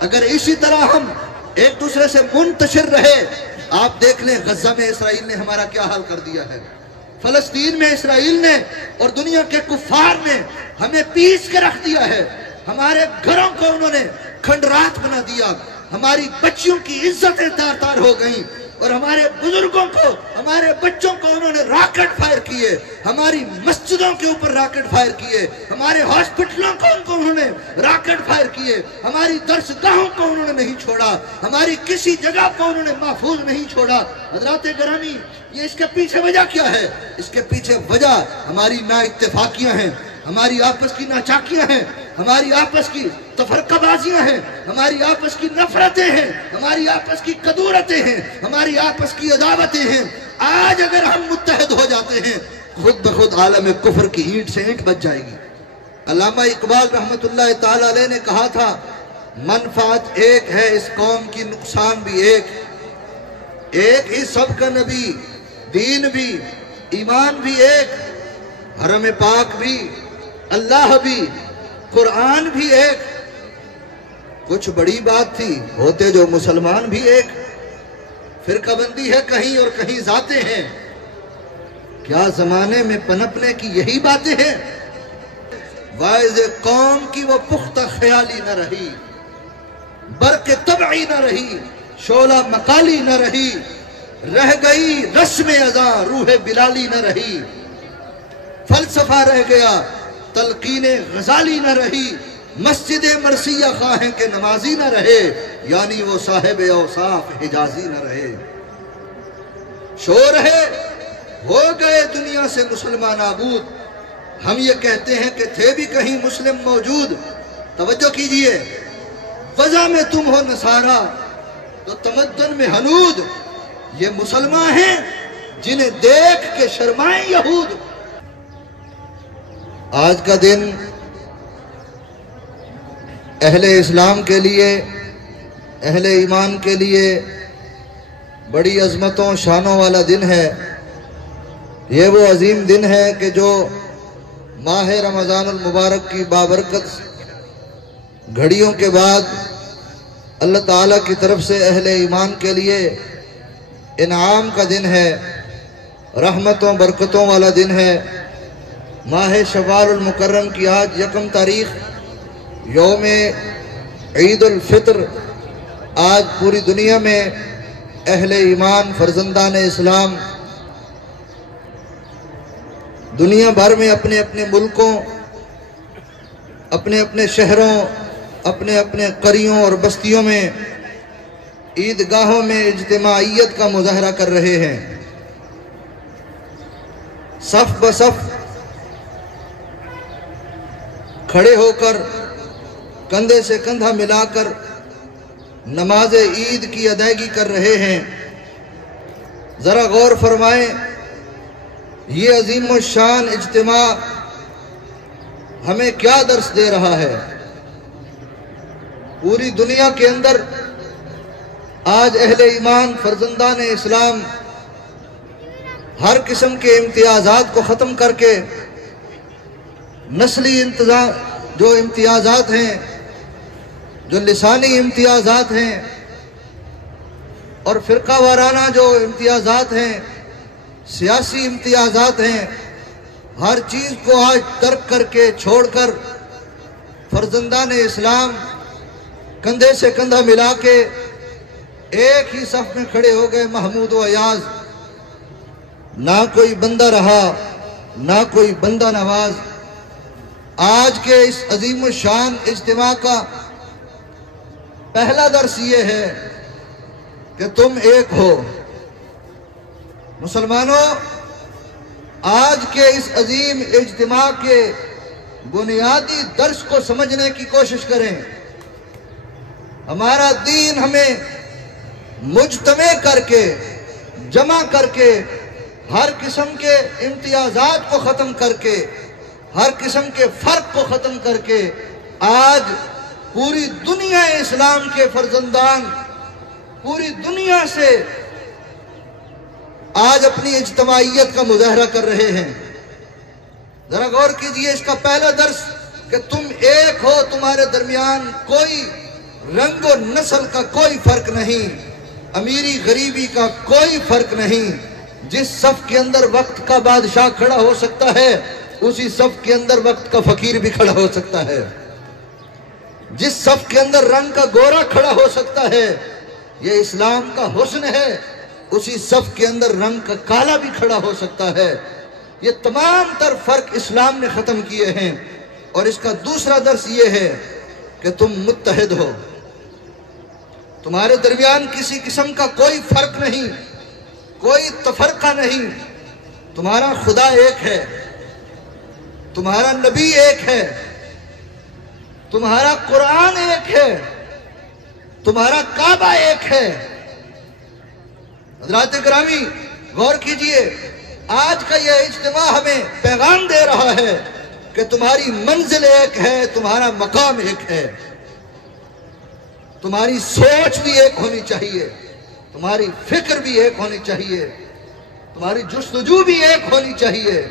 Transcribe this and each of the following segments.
اگر اسی طرح ہم ایک دوسرے سے منتشر رہے، آپ دیکھ لیں غزہ میں اسرائیل نے ہمارا کیا حال کر دیا ہے، فلسطین میں اسرائیل نے اور دنیا کے کفار نے ہمیں پیس کے رکھ دیا ہے، ہمارے گھروں کو انہوں نے کھنڈرات بنا دیا، ہماری بچیوں کی عزتیں تار تار ہو گئیں، اور ہمارے بزرگوں کو، ہمارے بچوں کو انہوں نے راکٹ فائر کیے، ہماری مسجدوں کے اوپر راکٹ فائر کیے، ہمارے ہاسپٹلوں کو انہوں نے راکٹ فائر کیے، ہماری درسگاہوں کو انہوں نے نہیں چھوڑا، ہماری کسی جگہ کو انہوں نے محفوظ نہیں چھوڑا۔ حضرات گرامی، یہ اس کے پیچھے وجہ کیا ہے؟ اس کے پیچھے وجہ ہماری نا اتفاقیاں ہیں، ہماری آپس کی ناچاکیاں ہیں، ہماری آپس کی تفرقہ بازیاں ہیں، ہماری آپس کی نفرتیں ہیں، ہماری آپس کی کدورتیں ہیں، ہماری آپس کی عداوتیں ہیں۔ آج اگر ہم متحد ہو جاتے ہیں، خود بخود عالم کفر کی اینٹ سے اینٹ بچ جائے گی۔ علامہ اقبال رحمت اللہ تعالیٰ علیہ نے کہا تھا، منفعت ایک ہے اس قوم کی، نقصان بھی ایک ہی سب کا نبی، دین بھی، ایمان بھی ایک، حرم پاک بھی، اللہ بھی، قرآن بھی ایک۔ کچھ بڑی بات تھی، ہوتے جو مسلمان بھی ایک، فرقہ بندی ہے کہیں اور کہیں ذاتیں ہیں، کیا زمانے میں پنپنے کی یہی باتیں ہیں؟ واعظ قوم کی وہ پختہ خیالی نہ رہی، برق طبعی نہ رہی، شعلہ مقالی نہ رہی، رہ گئی رسم ازاں روح بلالی نہ رہی، فلسفہ رہ گیا تلقین غزالی نہ رہی، مسجد مرثیہ خواہیں کہ نمازی نہ رہے، یعنی وہ صاحب اوصاف حجازی نہ رہے۔ شور ہے ہو گئے دنیا سے مسلمان نابود، ہم یہ کہتے ہیں کہ تھے بھی کہیں مسلم موجود۔ توجہ کیجئے، وضع میں تم ہو نصارہ تو تمدن میں ہنود، یہ مسلمان ہیں جنہیں دیکھ کے شرمائیں یہود۔ آج کا دن اہل اسلام کے لیے، اہل ایمان کے لیے بڑی عظمتوں شانوں والا دن ہے۔ یہ وہ عظیم دن ہے کہ جو ماہ رمضان المبارک کی بابرکت گھڑیوں کے بعد اللہ تعالیٰ کی طرف سے اہل ایمان کے لیے انعام کا دن ہے، رحمتوں برکتوں والا دن ہے۔ ماہ شوال المکرم کی آج 1 تاریخ یوم عید الفطر، آج پوری دنیا میں اہل ایمان فرزندان اسلام دنیا بھر میں اپنے اپنے ملکوں، اپنے اپنے شہروں، اپنے اپنے قریوں اور بستیوں میں عیدگاہوں میں اجتماعیت کا مظاہرہ کر رہے ہیں۔ صف بصف کھڑے ہو کر، کندھے سے کندھا ملا کر نماز عید کی ادائیگی کر رہے ہیں۔ ذرا غور فرمائیں، یہ عظیم الشان اجتماع ہمیں کیا درس دے رہا ہے؟ پوری دنیا کے اندر آج اہل ایمان فرزندان اسلام ہر قسم کے امتیازات کو ختم کر کے نسلی جو امتیازات ہیں، جو لسانی امتیازات ہیں اور فرقہ وارانہ جو امتیازات ہیں، سیاسی امتیازات ہیں، ہر چیز کو آج ترک کر کے چھوڑ کر فرزندان اسلام کندھے سے کندھا ملا کے ایک ہی صف میں کھڑے ہو گئے۔ محمود و ایاز، نہ کوئی بندہ رہا نہ کوئی بندہ نواز۔ آج کے اس عظیم الشان اجتماع کا پہلا درس یہ ہے کہ تم ایک ہو۔ مسلمانوں، آج کے اس عظیم اجتماع کے بنیادی درس کو سمجھنے کی کوشش کریں۔ ہمارا دین ہمیں مجتمع کر کے، جمع کر کے، ہر قسم کے امتیازات کو ختم کر کے، ہر قسم کے فرق کو ختم کر کے آج پوری دنیا اسلام کے فرزندان پوری دنیا سے آج اپنی اجتماعیت کا مظاہرہ کر رہے ہیں۔ ذرا غور کیجئے، اس کا پہلا درس کہ تم ایک ہو، تمہارے درمیان کوئی رنگ و نسل کا کوئی فرق نہیں، امیری غریبی کا کوئی فرق نہیں۔ جس صف کے اندر وقت کا بادشاہ کھڑا ہو سکتا ہے، اسی صف کے اندر وقت کا فقیر بھی کھڑا ہو سکتا ہے۔ جس صف کے اندر رنگ کا گورا کھڑا ہو سکتا ہے، یہ اسلام کا حسن ہے، اسی صف کے اندر رنگ کا کالا بھی کھڑا ہو سکتا ہے۔ یہ تمام تر فرق اسلام نے ختم کیے ہیں، اور اس کا دوسرا درس یہ ہے کہ تم متحد ہو، تمہارے درمیان کسی قسم کا کوئی فرق نہیں، کوئی تفرقہ نہیں، تمہارا خدا ایک ہے، تمہارا نبی ایک ہے، تمہارا قرآن ایک ہے، تمہارا کعبہ ایک ہے۔ حضرات گرامی غور کیجئے، آج کا یہ اجتماع ہمیں پیغام دے رہا ہے کہ تمہاری منزل ایک ہے، تمہارا مقام ایک ہے، تمہاری سوچ بھی ایک ہونی چاہیے، تمہاری فکر بھی ایک ہونی چاہیے، تمہاری جستجو بھی ایک ہونی چاہیے۔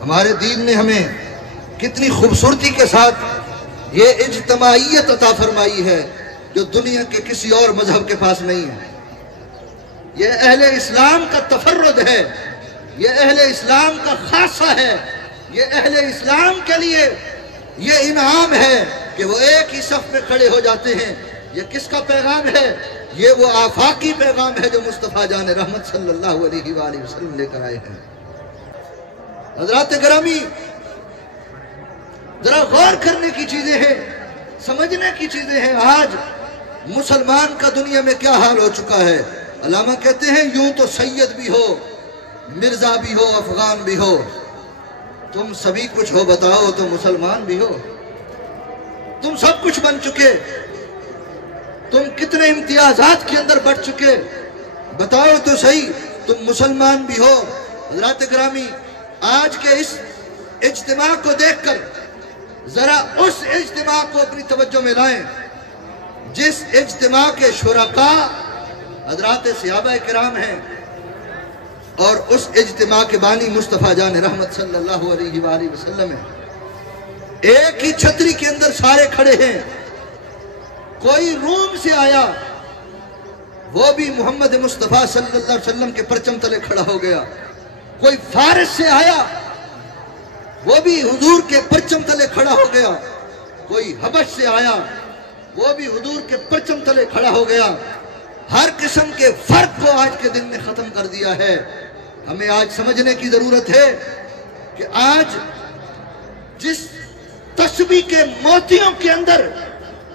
ہمارے دین نے ہمیں کتنی خوبصورتی کے ساتھ یہ اجتماعیت عطا فرمائی ہے جو دنیا کے کسی اور مذہب کے پاس نہیں ہے۔ یہ اہل اسلام کا تفرد ہے، یہ اہل اسلام کا خاصہ ہے، یہ اہل اسلام کے لیے یہ انعام ہے کہ وہ ایک ہی صف میں کھڑے ہو جاتے ہیں۔ یہ کس کا پیغام ہے؟ یہ وہ آفاقی پیغام ہے جو مصطفیٰ جان رحمت صلی اللہ علیہ وآلہ وسلم لے کر آئے ہیں۔ حضرات گرامی ذرا غور کرنے کی چیزیں ہیں، سمجھنے کی چیزیں ہیں۔ آج مسلمان کا دنیا میں کیا حال ہو چکا ہے؟ علامہ کہتے ہیں یوں تو سید بھی ہو، مرزا بھی ہو، افغان بھی ہو، تم سبھی کچھ ہو بتاؤ تو مسلمان بھی ہو۔ تم سب کچھ بن چکے، تم کتنے امتیازات کے اندر بڑھ چکے، بتاؤ تو صحیح تم مسلمان بھی ہو۔ حضرات گرامی آج کے اس اجتماع کو دیکھ کر ذرا اس اجتماع کو اپنی توجہ میں لائیں جس اجتماع کے شرکاء حضرات صحابہ کرام ہیں، اور اس اجتماع کے بانی مصطفیٰ جان رحمت صلی اللہ علیہ وآلہ وسلم ہیں۔ ایک ہی چھتری کے اندر سارے کھڑے ہیں۔ کوئی روم سے آیا، وہ بھی محمد مصطفیٰ صلی اللہ علیہ وسلم کے پرچم تلے کھڑا ہو گیا۔ کوئی فارس سے آیا، وہ بھی حضور کے پرچم تلے کھڑا ہو گیا۔ کوئی حبش سے آیا، وہ بھی حضور کے پرچم تلے کھڑا ہو گیا۔ ہر قسم کے فرق کو آج کے دن نے ختم کر دیا ہے۔ ہمیں آج سمجھنے کی ضرورت ہے کہ آج جس تسبیح کے موتیوں کے اندر،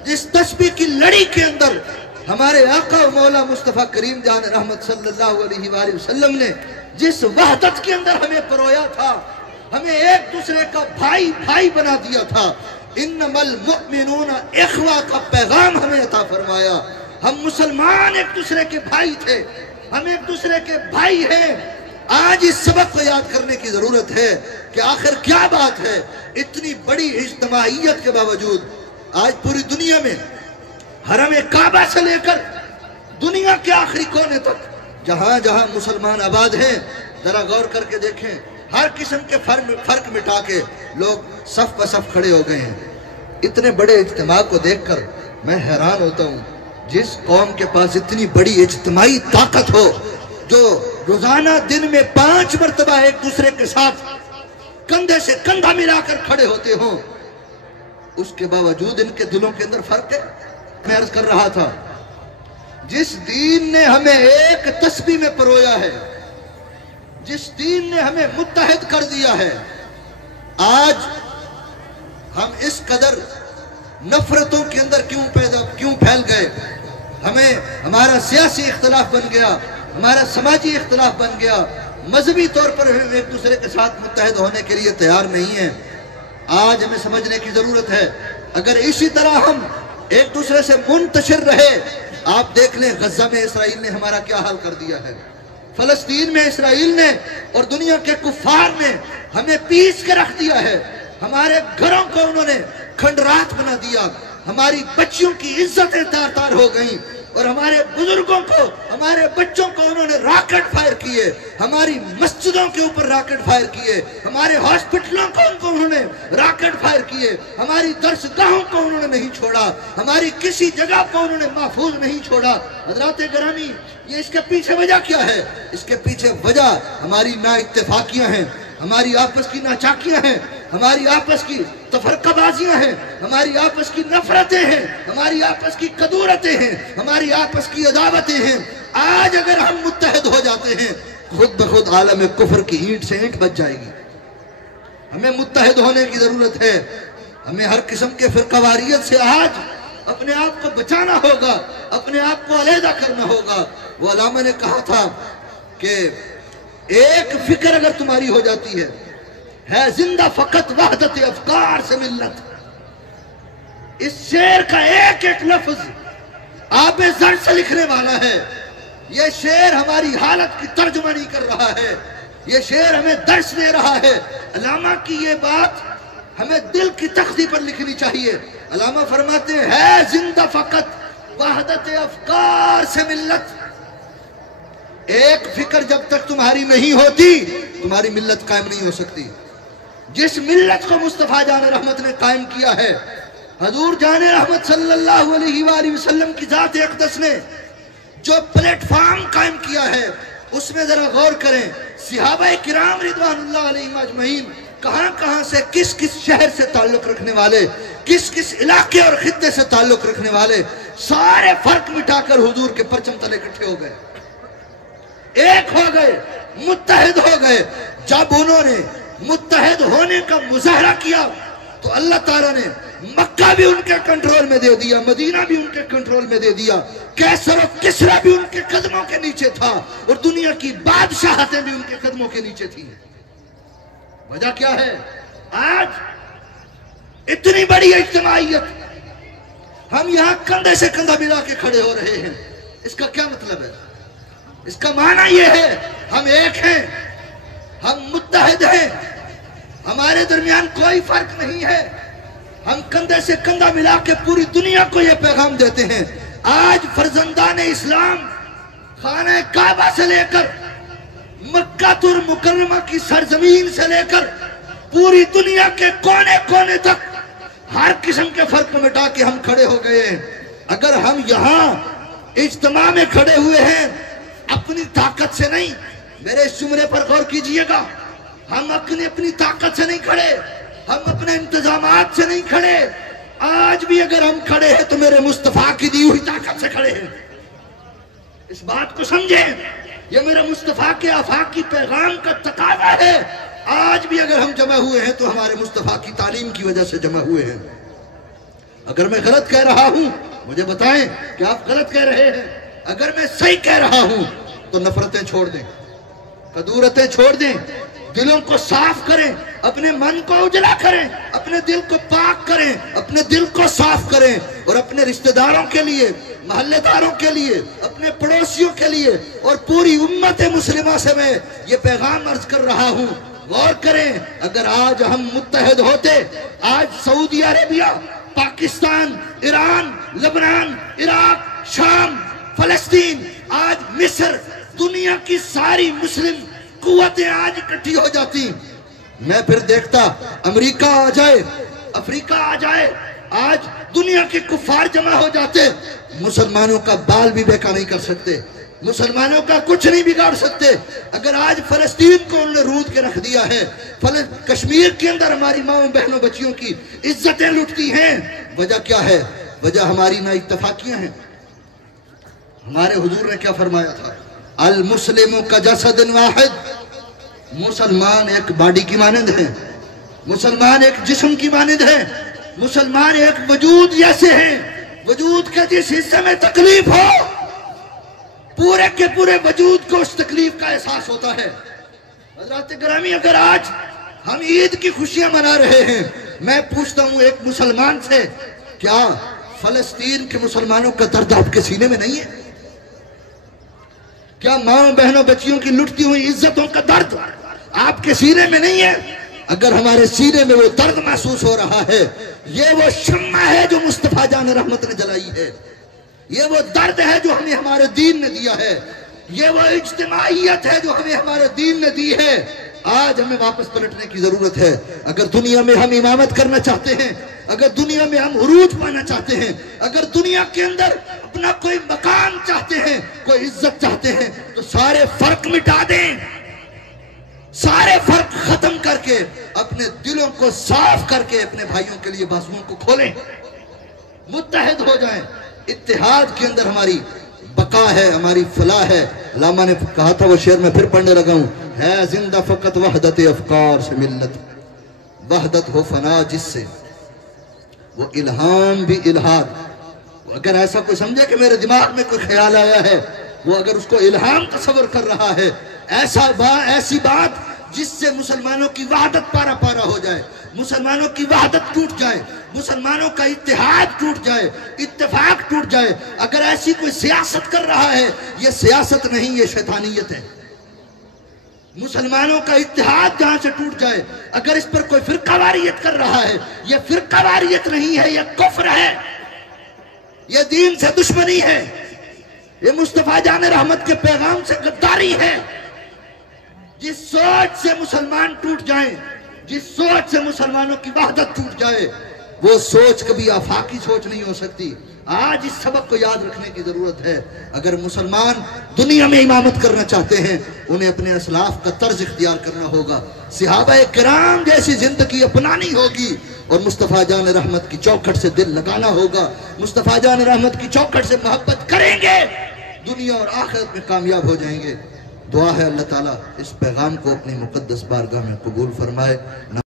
جس تسبیح کی لڑی کے اندر ہمارے آقا و مولا مصطفیٰ کریم جان رحمت صلی اللہ علیہ وآلہ وسلم نے جس وحدت کے اندر ہمیں پرویا تھا، ہمیں ایک دوسرے کا بھائی بھائی بنا دیا تھا، انما المؤمنون اخوہ کا پیغام ہمیں عطا فرمایا۔ ہم مسلمان ایک دوسرے کے بھائی تھے، ہم ایک دوسرے کے بھائی ہیں۔ آج اس سبق کو یاد کرنے کی ضرورت ہے کہ آخر کیا بات ہے؟ اتنی بڑی اجتماعیت کے باوجود آج پوری دنیا میں حرم کعبہ سے لے کر دنیا کے آخری کونے تک جہاں جہاں مسلمان آباد ہیں، ذرا غور کر کے دیکھیں، ہر قسم کے فرق مٹا کے لوگ صف پہ صف کھڑے ہو گئے ہیں۔ اتنے بڑے اجتماع کو دیکھ کر میں حیران ہوتا ہوں، جس قوم کے پاس اتنی بڑی اجتماعی طاقت ہو، جو روزانہ دن میں 5 مرتبہ ایک دوسرے کے ساتھ کندھے سے کندھا ملا کر کھڑے ہوتے ہوں، اس کے باوجود ان کے دلوں کے اندر فرق ہے۔ میں عرض کر رہا تھا، جس دین نے ہمیں ایک تسبیح میں پرویا ہے، جس دین نے ہمیں متحد کر دیا ہے، آج ہم اس قدر نفرتوں کے اندر کیوں پھیل گئے؟ ہمارا سیاسی اختلاف بن گیا، ہمارا سماجی اختلاف بن گیا، مذہبی طور پر ہم ایک دوسرے کے ساتھ متحد ہونے کے لیے تیار نہیں ہیں۔ آج ہمیں سمجھنے کی ضرورت ہے، اگر اسی طرح ہم ایک دوسرے سے منتشر رہے، آپ دیکھ لیں غزہ میں اسرائیل نے ہمارا کیا حال کر دیا ہے، فلسطین میں اسرائیل نے اور دنیا کے کفار نے ہمیں پیس کے رکھ دیا ہے، ہمارے گھروں کو انہوں نے کھنڈرات بنا دیا، ہماری بچیوں کی عزتیں تار تار ہو گئیں، اور ہمارے بزرگوں کو، ہمارے بچوں کو انہوں نے راکٹ فائر کیے، ہماری مسجدوں کے اوپر راکٹ فائر کیے، ہمارے ہاسپٹلوں کو انہوں نے راکٹ فائر کیے، ہماری درسگاہوں کو انہوں نے نہیں چھوڑا، ہماری کسی جگہ کو انہوں نے محفوظ نہیں چھوڑا۔ حضرات گرامی، یہ اس کے پیچھے وجہ کیا ہے؟ اس کے پیچھے وجہ ہماری نا اتفاقیاں ہیں، ہماری آپس کی ناچاکیاں ہیں، ہماری آپس کی تفرقہ بازیاں ہیں، ہماری آپس کی نفرتیں ہیں، ہماری آپس کی کدورتیں ہیں، ہماری آپس کی عداوتیں ہیں۔ آج اگر ہم متحد ہو جاتے ہیں، خود بخود عالم کفر کی اینٹ سے اینٹ بچ جائے گی۔ ہمیں متحد ہونے کی ضرورت ہے، ہمیں ہر قسم کے فرقہ واریت سے آج اپنے آپ کو بچانا ہوگا، اپنے آپ کو علیحدہ کرنا ہوگا۔ وہ علامہ نے کہا تھا کہ ایک فکر اگر تمہاری ہو جاتی ہے زندہ فقط وحدت افکار سے ملت۔ اس شعر کا ایک ایک لفظ آب زر سے لکھنے والا ہے۔ یہ شعر ہماری حالت کی ترجمانی کر رہا ہے، یہ شعر ہمیں درس دے رہا ہے۔ علامہ کی یہ بات ہمیں دل کی تختی پر لکھنی چاہیے۔ علامہ فرماتے ہیں زندہ فقط وحدت افکار سے ملت۔ ایک فکر جب تک تمہاری نہیں ہوتی، تمہاری ملت قائم نہیں ہو سکتی۔ جس ملت کو مصطفیٰ جان رحمت نے قائم کیا ہے، حضور جان رحمت صلی اللہ علیہ وآلہ وسلم کی ذات اقدس نے جو پلیٹ فارم قائم کیا ہے، اس میں ذرا غور کریں۔ صحابہ کرام رضوان اللہ علیہم اجمعین کہاں کہاں سے، کس کس شہر سے تعلق رکھنے والے، کس کس علاقے اور خطے سے تعلق رکھنے والے، سارے فرق مٹا کر حضور کے پرچم تلے اکٹھے ہو گئے، ایک ہو گئے، متحد ہو گئے۔ جب انہوں نے متحد ہونے کا مظاہرہ کیا تو اللہ تعالیٰ نے مکہ بھی ان کے کنٹرول میں دے دیا، مدینہ بھی ان کے کنٹرول میں دے دیا، کیسر و کسرا بھی ان کے قدموں کے نیچے تھا، اور دنیا کی بادشاہتیں بھی ان کے قدموں کے نیچے تھی۔ وجہ کیا ہے؟ آج اتنی بڑی اجتماعیت، ہم یہاں کندھے سے کندھا ملا کے کھڑے ہو رہے ہیں۔ اس کا کیا مطلب ہے؟ اس کا معنی یہ ہے ہم ایک ہیں، ہم متحد ہیں، ہمارے درمیان کوئی فرق نہیں ہے، ہم کندھے سے کندھا ملا کے پوری دنیا کو یہ پیغام دیتے ہیں۔ آج فرزندان اسلام خانہ کعبہ سے لے کر مکہ المکرمہ کی سرزمین سے لے کر پوری دنیا کے کونے کونے تک ہر قسم کے فرق مٹا کے ہم کھڑے ہو گئے ہیں۔ اگر ہم یہاں اجتماع میں کھڑے ہوئے ہیں اپنی طاقت سے نہیں، میرے اس جملے پر غور کیجئے گا، ہم اپنی طاقت سے نہیں کھڑے، ہم اپنے انتظامات سے نہیں کھڑے، آج بھی اگر ہم کھڑے ہیں تو میرے مصطفیٰ کی دی ہوئی طاقت سے کھڑے ہیں۔ اس بات کو سمجھیں، یہ میرے مصطفیٰ کے آفاقی پیغام کا تقاضا ہے۔ آج بھی اگر ہم جمع ہوئے ہیں تو ہمارے مصطفیٰ کی تعلیم کی وجہ سے جمع ہوئے ہیں۔ اگر میں غلط کہہ رہا ہوں مجھے بتائیں کہ آپ غلط کہہ رہے ہیں، اگر میں صحیح کہہ رہا ہوں تو نفرتیں چھوڑ دیں، کدورتیں چھوڑ دیں، دلوں کو صاف کریں، اپنے من کو اجلا کریں، اپنے دل کو پاک کریں، اپنے دل کو صاف کریں، اور اپنے رشتہ داروں کے لیے، محلے داروں کے لیے، اپنے پڑوسیوں کے لیے اور پوری امت مسلمہ سے میں یہ پیغام عرض کر رہا ہوں۔ غور کریں، اگر آج ہم متحد ہوتے، آج سعودی عربیہ، پاکستان، ایران، لبنان، عراق، شام، فلسطین، آج مصر، دنیا کی ساری مسلم قوتیں آج اکٹھی ہو جاتی، میں پھر دیکھتا امریکہ آ جائے، افریقہ آ جائے، آج دنیا کے کفار جمع ہو جاتے، مسلمانوں کا بال بھی بیکا نہیں کر سکتے، مسلمانوں کا کچھ نہیں بگاڑ سکتے۔ اگر آج فلسطین کو انہوں نے رود کے رکھ دیا ہے، کشمیر کے اندر ہماری ماؤں بہنوں بچیوں کی عزتیں لٹتی ہیں، وجہ کیا ہے؟ وجہ ہماری نا اتفاقیاں ہیں۔ ہمارے حضور نے کیا فرمایا تھا؟ المسلم کا جسد واحد، مسلمان ایک باڈی کی مانند ہیں، مسلمان ایک جسم کی مانند ہیں، مسلمان ایک وجود جیسے ہیں۔ وجود کے جس حصے میں تکلیف ہو، پورے کے پورے وجود کو اس تکلیف کا احساس ہوتا ہے۔ حضرات گرامی، اگر آج ہم عید کی خوشیاں منا رہے ہیں، میں پوچھتا ہوں ایک مسلمان سے، کیا فلسطین کے مسلمانوں کا درد آپ کے سینے میں نہیں ہے؟ کیا ماں بہنوں بچیوں کی لٹتی ہوئی عزتوں کا درد آپ کے سینے میں نہیں ہے؟ اگر ہمارے سینے میں وہ درد محسوس ہو رہا ہے، یہ وہ شمع ہے جو مصطفیٰ جان رحمت نے جلائی ہے۔ یہ وہ درد ہے جو ہمیں ہمارے دین نے دیا ہے، یہ وہ اجتماعیت ہے جو ہمیں ہمارے دین نے دی ہے۔ آج ہمیں واپس پلٹنے کی ضرورت ہے۔ اگر دنیا میں ہم امامت کرنا چاہتے ہیں، اگر دنیا میں ہم عروج پانا چاہتے ہیں، اگر دنیا کے اندر اپنا کوئی مقام چاہتے ہیں، کوئی عزت چاہتے ہیں، تو سارے فرق مٹا دیں، سارے فرق ختم کر کے اپنے دلوں کو صاف کر کے اپنے بھائیوں کے لیے بازوؤں کو کھولیں، متحد ہو جائیں۔ اتحاد کے اندر ہماری بقا ہے، ہماری فلاح ہے۔ علامہ نے کہا تھا، وہ شعر میں پھر پڑھنے لگا ہوں، ہے زندہ فقط وحدت افکار سے ملت، وحدت ہو فنا جس سے وہ الہام بھی الہاد۔ اگر ایسا کوئی سمجھے کہ میرے دماغ میں کوئی خیال آیا ہے، وہ اگر اس کو الہام تصور کر رہا ہے، ایسی بات جس سے مسلمانوں کی وحدت پارا پارا ہو جائے، مسلمانوں کی وحدت ٹوٹ جائے، مسلمانوں کا اتحاد ٹوٹ جائے، اتفاق ٹوٹ جائے، اگر ایسی کوئی سیاست کر رہا ہے، یہ سیاست نہیں، یہ شیطانیت ہے۔ مسلمانوں کا اتحاد جہاں سے ٹوٹ جائے، اگر اس پر کوئی فرقہ واریت کر رہا ہے، یہ فرقہ واریت نہیں ہے، یہ کفر ہے، یہ دین سے دشمنی ہے، یہ مصطفیٰ جان رحمت کے پیغام سے غداری ہے۔ جس سوچ سے مسلمان ٹوٹ جائیں، جس سوچ سے مسلمانوں کی وحدت ٹوٹ جائے، وہ سوچ کبھی آفاقی سوچ نہیں ہو سکتی۔ آج اس سبق کو یاد رکھنے کی ضرورت ہے۔ اگر مسلمان دنیا میں امامت کرنا چاہتے ہیں، انہیں اپنے اسلاف کا طرز اختیار کرنا ہوگا، صحابہ کرام جیسی زندگی اپنانی ہوگی، اور مصطفیٰ جان رحمت کی چوکھٹ سے دل لگانا ہوگا۔ مصطفیٰ جان رحمت کی چوکھٹ سے محبت کریں گے، دنیا اور آخرت میں کامیاب ہو جائیں گے۔ دعا ہے اللہ تعالیٰ اس پیغام کو اپنی مقدس بارگاہ میں قبول فرمائے۔